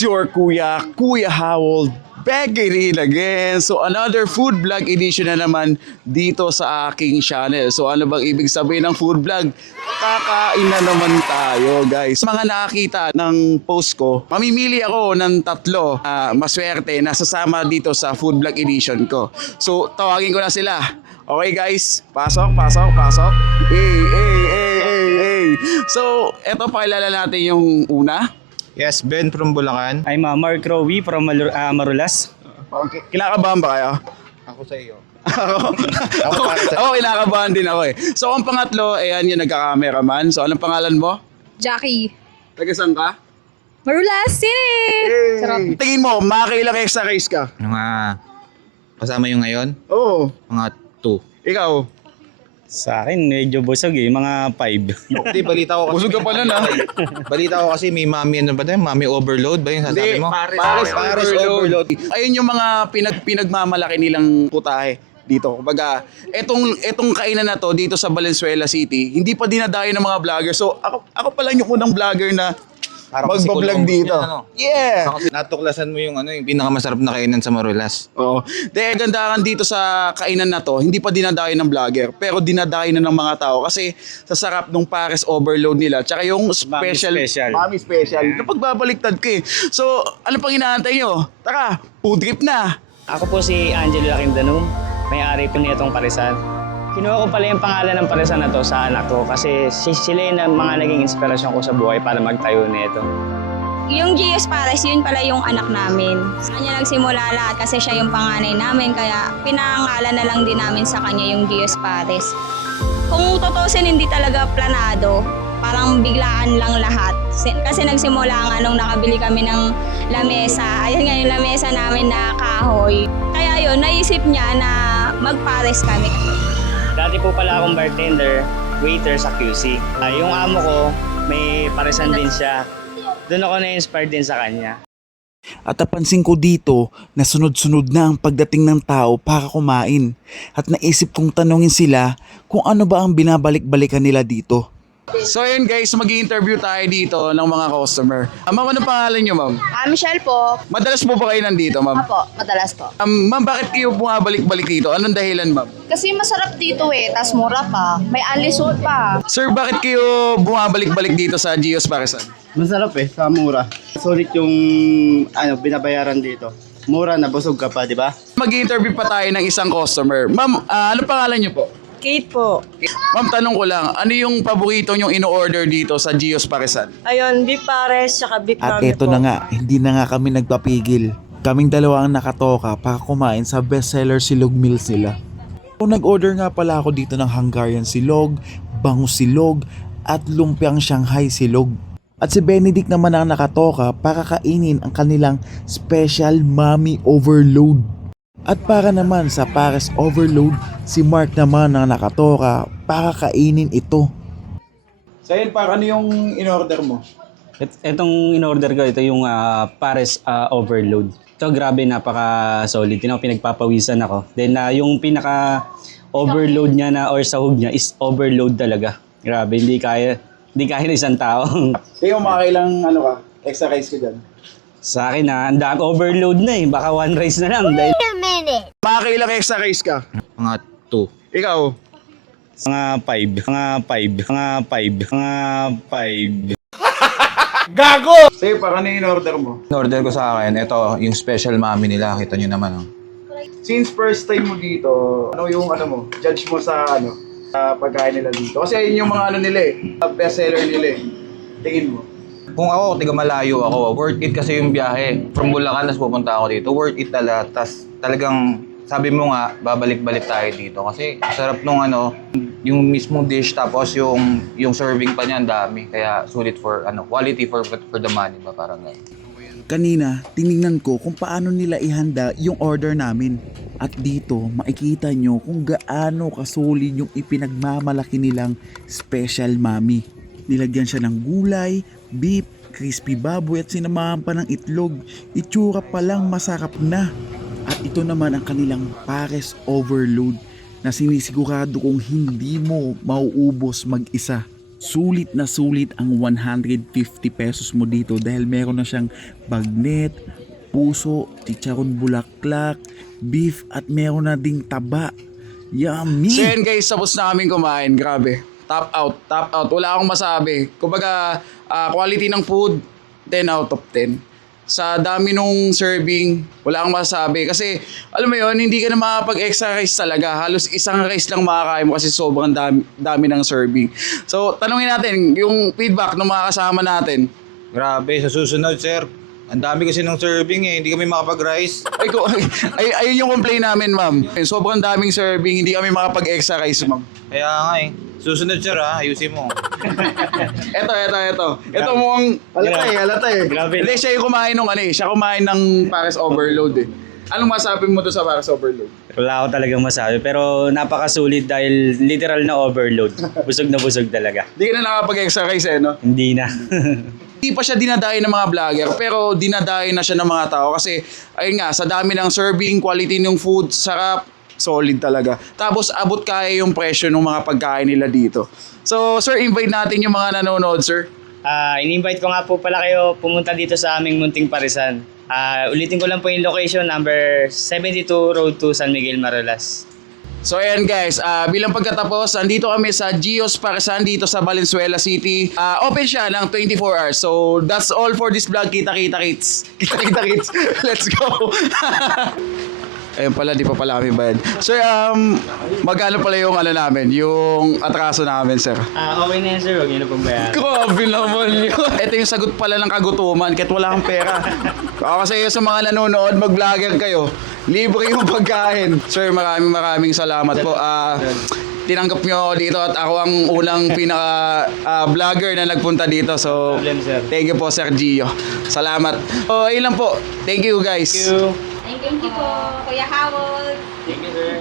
It's your Kuya Howell, back in again. So another food vlog edition na naman dito sa aking channel. So ano bang ibig sabihin ng food vlog? Kakain na naman tayo, guys. Mga nakakita ng post ko, mamimili ako ng tatlo maswerte na sasama dito sa food vlog edition ko. So tawagin ko na sila. Okay guys, pasok. Hey. So eto, pakilala natin yung una. Yes, Ben from Bulacan. I'm Mark Rowie from Marulas. Okay. Kinakabahan ba kayo? Ako sa iyo. Ako kinakabahan din ako eh. So ang pangatlo, ayan yung nagka-cameraman. So anong pangalan mo? Jackie. Taga saan ka? Marulas City! Sarap. Tingin mo, makakailang extra race ka? Mga kasama yung ngayon, Oo. mga 2. Ikaw? Sa akin, medyo busog eh, mga 5. Hindi, balita ko kasi. Busog ka pa nun ha? Balita ko kasi may mami, ano ba tayo? Mami overload ba yung sasabi mo? Pares overload. Ayun yung mga pinagmamalaki nilang putahe dito. Kumbaga, etong kainan na to dito sa Valenzuela City, hindi pa dinadayo ng mga vlogger. So, ako pa lang yung unang vlogger na magbablog dito. Yeah! Kasi natuklasan mo yung yung pinakamasarap na kainan sa Marulas. Oo. Dahil gandahan dito sa kainan na to, hindi pa dinadayo ng vlogger, pero dinadayo na ng mga tao kasi sa sarap ng pares overload nila. Tsaka yung special. Mami special. Napagbabaliktad ko eh. So, ano pang inaantay nyo? Tara, food trip na! Ako po si Angelo Lakindanum, may-ari po nitong parisan. Kinuha ko pala yung pangalan ng parisan na to sa anak ko kasi sila yung mga naging inspirasyon ko sa buhay para magtayo nito. Yung Gios Pares, yun pala yung anak namin. Sa kanya nagsimula lahat kasi siya yung panganay namin kaya pinangalan na lang din namin sa kanya yung Gios Pares. Kung tutusin, hindi talaga planado. Parang biglaan lang lahat. Kasi nagsimula nga nung nakabili kami ng lamesa. Ayun nga yung lamesa namin na kahoy. Kaya yun, naisip niya na magpares kami. Dati po pala akong bartender, waiter sa QC. Yung amo ko, may parisan din siya. Doon ako na-inspired din sa kanya. At napansin ko dito na sunod-sunod na ang pagdating ng tao para kumain. At naisip kong tanungin sila kung ano ba ang binabalik-balikan nila dito. So ayun guys, mag-i-interview tayo dito ng mga customer. Ma'am, anong pangalan nyo ma'am? Michelle po. Madalas po ba kayo nandito ma'am? Apo, madalas po. Ma'am, bakit kayo bumabalik-balik dito? Anong dahilan ma'am? Kasi masarap dito eh, tas mura pa. May unli soup pa. Sir, bakit kayo bumabalik-balik dito sa Gios Parisan? Masarap eh, sa mura. Sulit yung binabayaran dito. Mura na busog ka pa, di ba? Mag-i-interview pa tayo ng isang customer. Ma'am, ano pangalan nyo po? Kate po. Ma'am, tanong ko lang, ano yung paborito nyong ino-order dito sa Gios Parisan? Ayun, beef pares, saka beef At mami eto po. na nga, hindi na nga kami nagpapigil. Kaming dalawa ang nakatoka para kumain sa bestseller silog meals nila. Kung nag-order nga pala ako dito ng Hungarian silog, bangus silog, at lumpiang Shanghai silog. At si Benedict naman ang nakatoka para kainin ang kanilang special mommy overload. At para naman sa pares overload, si Mark naman ang nakatoka para kainin ito. So yun, para ano yung in-order mo? Itong in-order ko, ito yung pares overload. Ito grabe, napaka-solid. Pinagpapawisan ako. Then yung pinaka-overload niya na or sahog niya is overload talaga. Grabe, hindi kaya ng isang tao. Kayo makakailang extra rice ka dyan? Sa akin ang dami overload na eh. Baka one rice na lang. Dahil Makakailang extra rice ka? Mga 2. Ikaw? mga 5. Sa'yo, para ano yung in-order mo? In-order ko sa akin, ito, yung special mami nila. Kita nyo naman. Since first time mo dito, ano yung judge mo sa sa pagkain nila dito? Kasi ayun yung mga nila best seller nila eh. Tingin mo. Kung ako, tiga malayo ako, worth it kasi yung biyahe. From Bulacan, tas pupunta ako dito. Worth it talaga. Tas talagang, sabi mo nga, babalik-balik tayo dito. Kasi sarap nung yung mismong dish, tapos yung serving pa niya, ang dami. Kaya sulit for, quality for the money ba, parang gano'n. Kanina, tiningnan ko kung paano nila ihanda yung order namin. At dito, makikita nyo kung gaano kasolid yung ipinagmamalaki nilang special mommy. Nilagyan siya ng gulay, beef, crispy baboy at sinamahan pa ng itlog. Itsura pa lang masarap na. At ito naman ang kanilang pares overload na sinisigurado kong hindi mo mauubos mag-isa. Sulit na sulit ang 150 pesos mo dito dahil meron na siyang bagnet, puso, chicharon bulaklak, beef at meron na ding taba. Yummy! So yan guys, tapos na kaming kumain. Grabe. Top out, top out. Wala akong masabi. Kumbaga, quality ng food, 10 out of 10. Sa dami nung serving, wala akong masabi. Kasi, alam mo yon, hindi ka na makapag-extra rice talaga. Halos isang rice lang makakain mo kasi sobrang dami ng serving. So, tanungin natin, yung feedback ng mga kasama natin. Grabe, sa susunod, sir. Ang dami kasi ng serving eh. Hindi kami makapag-rice. Ayun yung complaint namin, ma'am. Sobrang daming serving, hindi kami makapag-extra rice, ma'am. Kaya nga eh. Susunod, sir ha. Ayusin mo. Ito. Ito mukhang halata eh. Grabe. Hindi, siya yung kumain nung siya kumain ng Paris Overload eh. Anong masabi mo to sa Paris Overload? Wala ako talagang masabi. Pero napakasulit dahil literal na overload. Busog na busog talaga. Hindi ka na nakapag-extra rice eh, no? Hindi na. Hindi pa siya dinadayo ng mga vlogger, pero dinadayo na siya ng mga tao kasi, ayun nga, sa dami ng serving, quality ng food, sarap, solid talaga. Tapos, abot kaya yung presyo ng mga pagkain nila dito. So, sir, invite natin yung mga nanonood, sir. In-invite ko nga po pala kayo pumunta dito sa aming munting parisan. Ulitin ko lang po yung location, number 72 Road to San Miguel, Marolas. So ayan guys, bilang pagkatapos, andito kami sa Gios Parisan dito sa Valenzuela City. Open siya ng 24 hours. So that's all for this vlog. Kita-kita kits. Kita-kita kits. Let's go. Ayun pala, di pa pala kami bayad. Sir, magkano pala yung namin, yung atraso namin, sir? Okay na yan sir, huwag niyo na pong bayaran. Grabe naman yun. Ito yung sagot pala ng kagutuman kahit wala kang pera. Kasi sa mga nanonood, mag-vlogger kayo. Libre yung pagkain. Sir, maraming salamat po. Tinanggap nyo ako dito at ako ang unang pinaka-vlogger na nagpunta dito. So, Problem, sir. thank you po, Sir Gio. Salamat. So, ayun lang po. Thank you, guys. Thank you. Thank you po, Kuya Howard. Thank you sir.